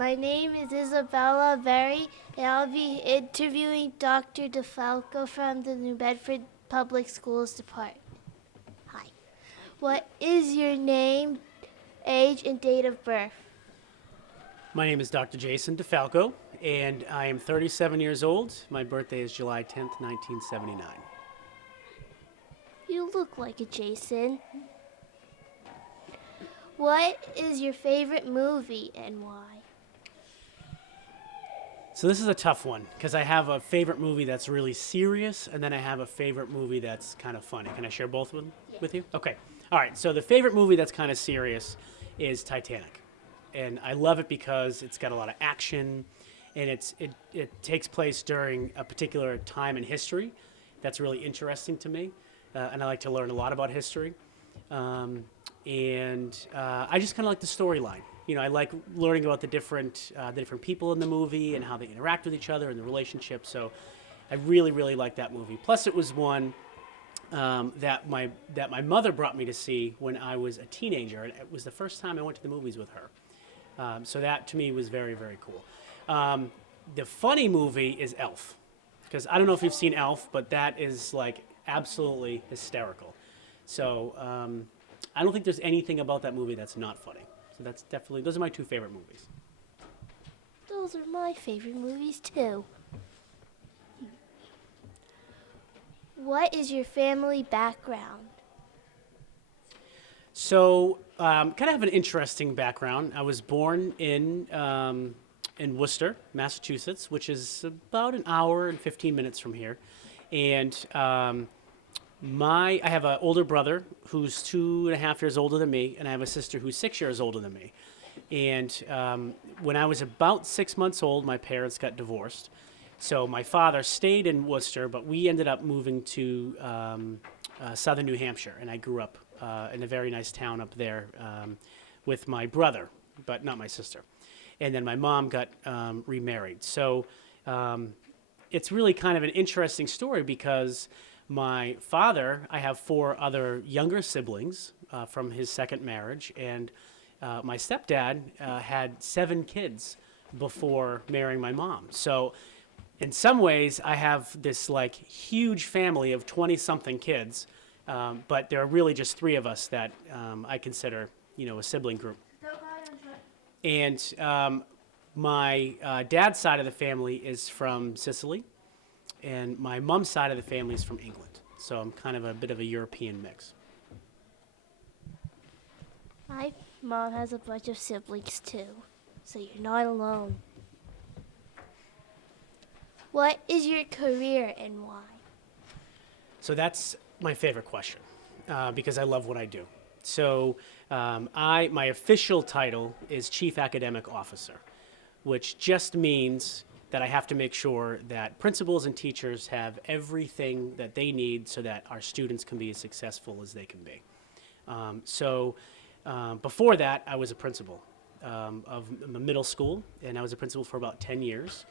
My name is Isabella Berry, and I'll be interviewing Dr. DeFalco from the New Bedford Public Schools Department. Hi. What is your name, age, and date of birth? My name is Dr. Jason DeFalco, and I am 37 years old. My birthday is July 10th, 1979. You look like a Jason. What is your favorite movie and why? So this is a tough one because I have a favorite movie that's really serious, and then I have a favorite movie that's kind of funny. Can I share both with you? Okay. All right. So the favorite movie that's kind of serious is Titanic, and I love it because it's got a lot of action, and it takes place during a particular time in history that's really interesting to me, and I like to learn a lot about history, and I just kind of like the storyline. You know, I like learning about the different people in the movie and how they interact with each other and the relationship. So I really, really like that movie. Plus, it was one that my mother brought me to see when I was a teenager, and it was the first time I went to the movies with her. So that to me was very, very cool. The funny movie is Elf, because I don't know if you've seen Elf, but that is like absolutely hysterical. So I don't think there's anything about that movie that's not funny. So that's definitely, those are my two favorite movies. Those are my favorite movies too. What is your family background? So kind of have an interesting background. I was born in Worcester, Massachusetts, which is about an hour and 15 minutes from here. And I have an older brother who's 2.5 years older than me, and I have a sister who's 6 years older than me. And when I was about 6 months old, my parents got divorced. So my father stayed in Worcester, but we ended up moving to southern New Hampshire, and I grew up in a very nice town up there with my brother, but not my sister. And then my mom got remarried. So it's really kind of an interesting story because my father, I have 4 other younger siblings from his second marriage, and my stepdad had 7 kids before marrying my mom. So in some ways, I have this like huge family of 20-something kids, but there are really just 3 of us that I consider, a sibling group. And my dad's side of the family is from Sicily, and my mom's side of the family is from England. So I'm kind of a bit of a European mix. My mom has a bunch of siblings too, so you're not alone. What is your career and why? So that's my favorite question because I love what I do. So my official title is Chief Academic Officer, which just means that I have to make sure that principals and teachers have everything that they need so that our students can be as successful as they can be. Before that, I was a principal of a middle school, and I was a principal for about 10 years.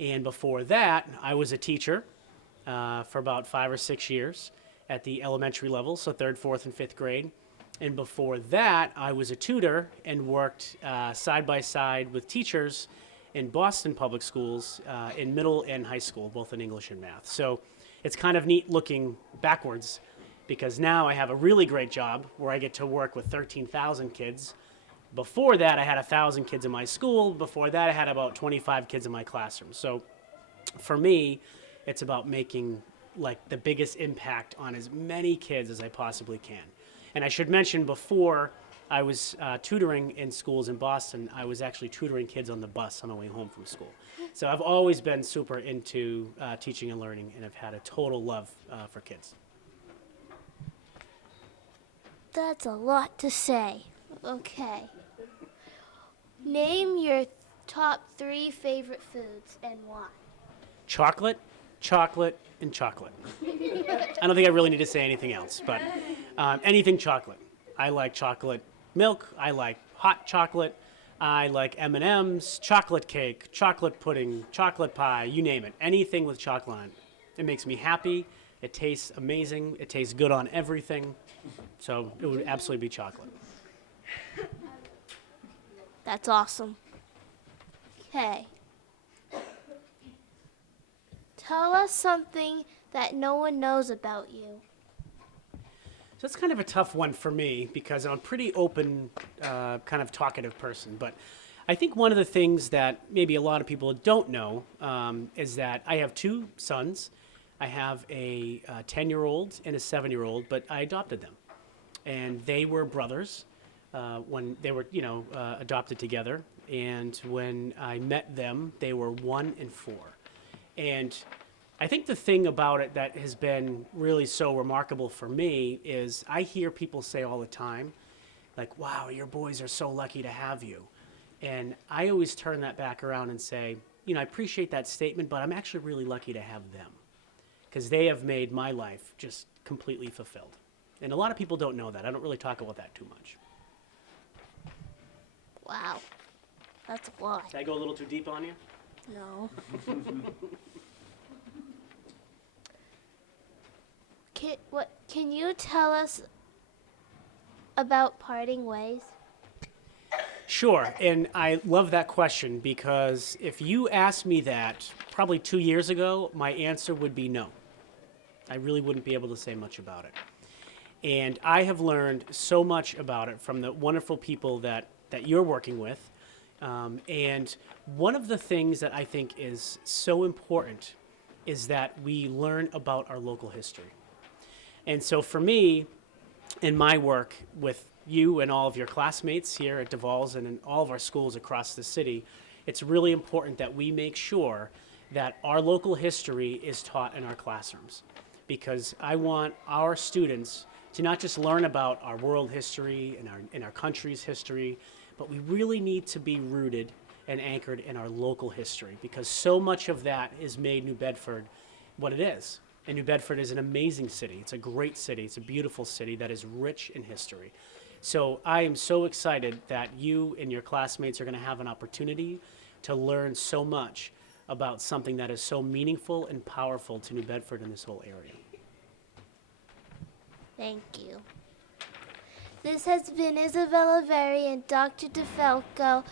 And before that, I was a teacher for about 5 or 6 years at the elementary level, so 3rd, 4th, and 5th grade. And before that, I was a tutor and worked side by side with teachers in Boston public schools in middle and high school, both in English and math. So it's kind of neat looking backwards because now I have a really great job where I get to work with 13,000 kids. Before that, I had 1,000 kids in my school. Before that, I had about 25 kids in my classroom. So for me, it's about making like the biggest impact on as many kids as I possibly can. And I should mention before I was tutoring in schools in Boston, I was actually tutoring kids on the bus on the way home from school. So I've always been super into teaching and learning, and I've had a total love for kids. That's a lot to say. Okay. Name your top 3 favorite foods and why. Chocolate, chocolate, and chocolate. I don't think I really need to say anything else, but anything chocolate. I like chocolate milk. I like hot chocolate. I like M&Ms, chocolate cake, chocolate pudding, chocolate pie, you name it. Anything with chocolate on it. It makes me happy. It tastes amazing. It tastes good on everything. So it would absolutely be chocolate. That's awesome. Okay. Tell us something that no one knows about you. So that's kind of a tough one for me because I'm a pretty open, kind of talkative person. But I think one of the things that maybe a lot of people don't know is that I have two sons. I have a 10-year-old and a 7-year-old, but I adopted them. And they were brothers when they were, adopted together. And when I met them, they were 1 and 4. And I think the thing about it that has been really so remarkable for me is I hear people say all the time, like, wow, your boys are so lucky to have you. And I always turn that back around and say, I appreciate that statement, but I'm actually really lucky to have them because they have made my life just completely fulfilled. And a lot of people don't know that. I don't really talk about that too much. Wow. That's a lot. Did I go a little too deep on you? No. Can you tell us about parting ways? Sure, and I love that question because if you asked me that probably 2 years ago, my answer would be no. I really wouldn't be able to say much about it. And I have learned so much about it from the wonderful people that you're working with. And one of the things that I think is so important is that we learn about our local history. And so for me, in my work with you and all of your classmates here at DeVal's and in all of our schools across the city, it's really important that we make sure that our local history is taught in our classrooms. Because I want our students to not just learn about our world history and our country's history, but we really need to be rooted and anchored in our local history because so much of that has made New Bedford what it is. And New Bedford is an amazing city. It's a great city. It's a beautiful city that is rich in history. So I am so excited that you and your classmates are going to have an opportunity to learn so much about something that is so meaningful and powerful to New Bedford and this whole area. Thank you. This has been Isabella Very and Dr. DeFalco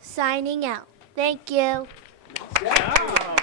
signing out. Thank you. Yeah.